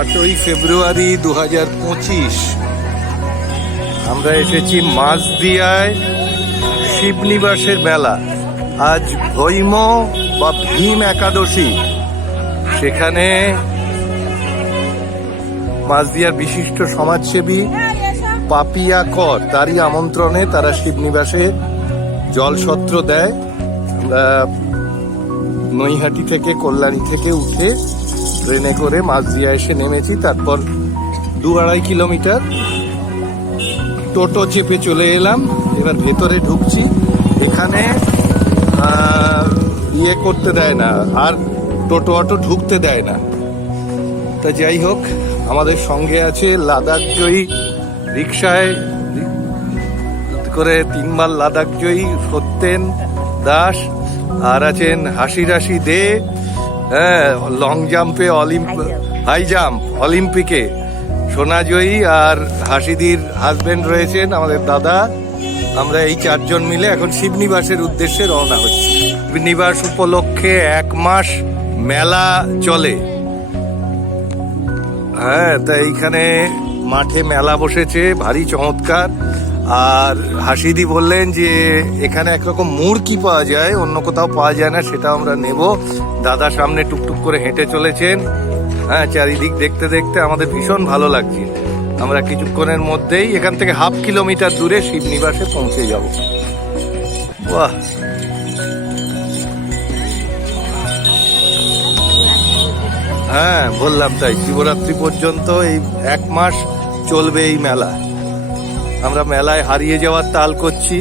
আটই ফেব্রুয়ারি দু হাজার পঁচিশ। আমরা এসেছি মাঝদিয়ায় শিবনিবাসের মেলা। আজ ভৈম বা ভীম একাদশী। সেখানে মাঝদিয়ার বিশিষ্ট সমাজসেবী পাপিয়া কর, তারই আমন্ত্রণে তারা শিবনিবাসে জলসত্র দেয়। আমরা নৈহাটি থেকে, কল্যাণী থেকে উঠে ট্রেনে করে মাঝদিয়া এসে নেমেছি, তারপর দু আড়াই কিলোমিটার টোটো চেপে চলে এলাম। এবার ভেতরে ঢুকছি। এখানে ইয়ে করতে দেয় না, আর টোটো অটো ঢুকতে দেয় না। তা যাই হোক, আমাদের সঙ্গে আছে লাদাখ জয়ী রিক্সায় করে তিনবার লাদাখ জয়ী সত্যেন দাস, আর আছেন হাসি রাশি দে। হ্যাঁ লং জাম্পে অলিম্প হাই জাম্প অলিম্পিকে সোনাজয়ী আর হাসিদির হাজবেন্ড রয়েছেন আমাদের দাদা। আমরা এই চারজন মিলে এখন শিবনিবাসের উদ্দেশ্যে রওনা হচ্ছি। শিবনিবাস উপলক্ষে এক মাস মেলা চলে। হ্যাঁ তা এইখানে মাঠে মেলা বসেছে ভারী চমৎকার। আর হাসিদি বললেন যে, এখানে একরকম মুড়কি পাওয়া যায়, অন্য কোথাও পাওয়া যায় না, সেটা আমরা নেব। দাদা সামনে টুকটুক করে হেঁটে চলেছেন। হ্যাঁ চারিদিক দেখতে দেখতে আমাদের ভীষণ ভালো লাগছে। আমরা কিছুক্ষণের মধ্যেই এখান থেকে হাফ কিলোমিটার দূরে শিবনিবাসে পৌঁছে যাব। বাহ! হ্যাঁ বললাম তাই, শিবরাত্রি পর্যন্ত এই এক মাস চলবে এই মেলা। আমরা মেলায় হারিয়ে যাওয়ার তাল করছি।